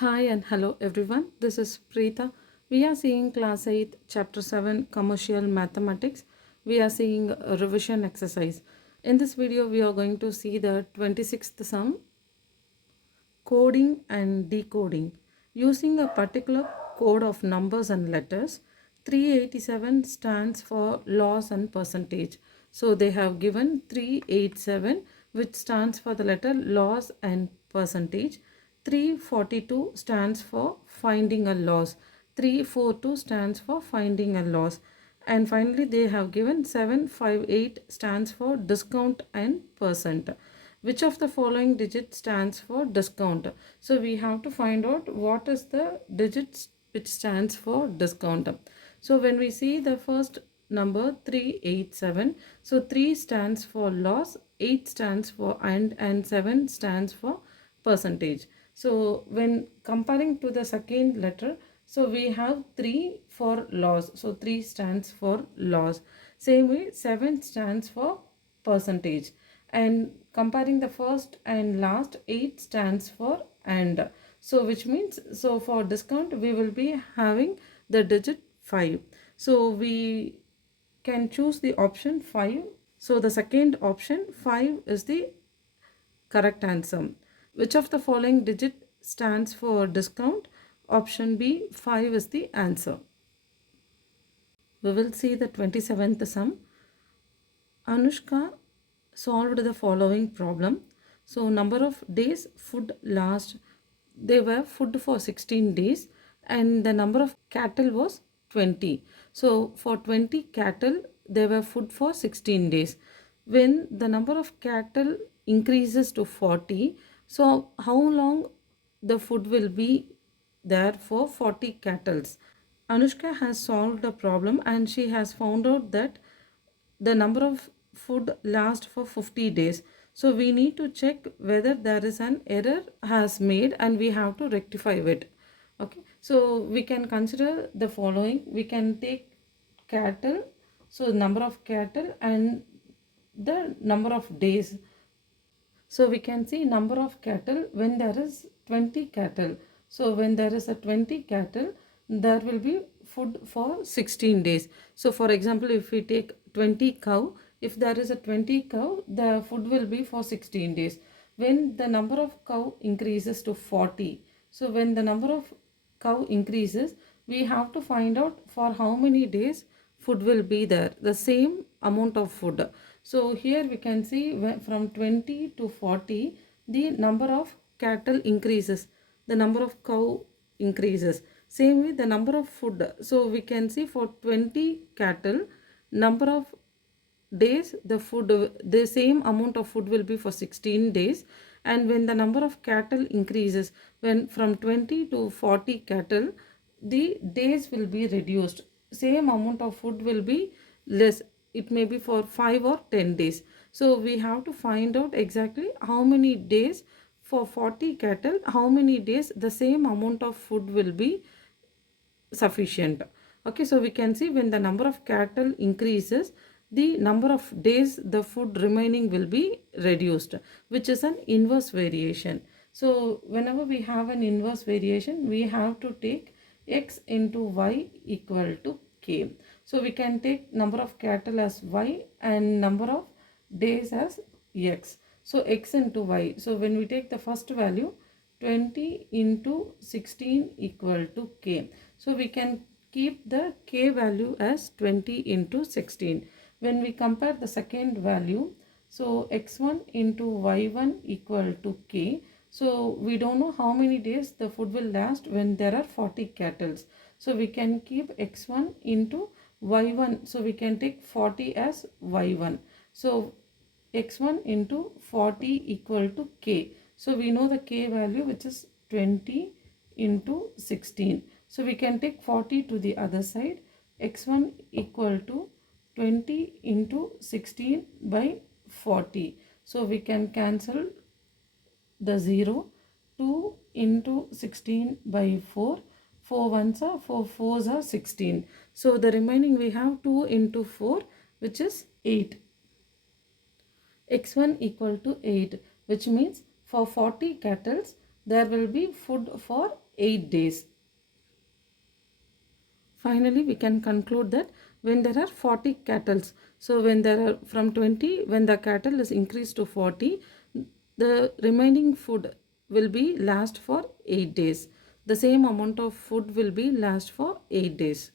Hi and hello everyone. This is Preeta. We are seeing class 8 chapter 7 commercial mathematics. We are seeing a revision exercise. In this video we are going to see the 26th sum, coding and decoding. Using a particular code of numbers and letters, 387 stands for loss and percentage. So they have given 387 which stands for the letter loss and percentage. 342 stands for finding a loss. 342 stands for finding a loss. And finally they have given 758 stands for discount and percent. Which of the following digit stands for discount? So we have to find out what is the digits which stands for discount. So when we see the first number 387, so 3 stands for loss, 8 stands for and 7 stands for percentage. So when comparing to the second letter, so we have 3 for loss, so 3 stands for loss. Same way 7 stands for percentage, and comparing the first and last, 8 stands for and. So which means, so for discount we will be having the digit 5. So we can choose the option 5. So the second option 5 is the correct answer. Which of the following digit stands for discount? Option B, 5 is the answer. We will see the 27th sum. Anushka solved the following problem. So number of days food last, they were food for 16 days and the number of cattle was 20. So for 20 cattle, they were food for 16 days. When the number of cattle increases to 40, so how long the food will be there for 40 cattle? Anushka has solved the problem and she has found out that the number of food lasts for 50 days. So we need to check whether there is an error has made and we have to rectify it. Okay, so we can consider the following. We can take cattle, so number of cattle and the number of days. So we can see number of cattle when there is 20 cattle. So when there is a 20 cattle, there will be food for 16 days. So for example, if we take 20 cow, if there is a 20 cow, the food will be for 16 days. When the number of cow increases to 40, so when the number of cow increases, we have to find out for how many days food will be there, the same amount of food. So here we can see from 20 to 40, the number of cattle increases, the number of cow increases. Same way the number of food. So we can see for 20 cattle, number of days the same amount of food will be for 16 days. And when the number of cattle increases, when from 20 to 40 cattle, the days will be reduced, same amount of food will be less, it may be for 5 or 10 days. So we have to find out exactly how many days for 40 cattle, how many days the same amount of food will be sufficient. Okay, so we can see when the number of cattle increases, the number of days the food remaining will be reduced, which is an inverse variation. So whenever we have an inverse variation, we have to take x into y equal to k. So we can take number of cattle as y and number of days as x. So x into y. So when we take the first value, 20 into 16 equal to k. So we can keep the k value as 20 into 16. When we compare the second value, so x1 into y1 equal to k. So we don't know how many days the food will last when there are 40 cattle. So we can keep x1 into y1. So we can take 40 as y1. So x1 into 40 equal to k. So we know the k value, which is 20 into 16. So we can take 40 to the other side. X1 equal to 20 into 16 by 40. So we can cancel the 0. 2 into 16 by 4. 4 ones are 4 fours are 16. So the remaining we have 2 into 4, which is 8. X1 equal to 8, which means for 40 cattle there will be food for 8 days. Finally, we can conclude that when there are 40 cattle, so when there are from 20, when the cattle is increased to 40, the remaining food will be last for 8 days. The same amount of food will be last for 8 days.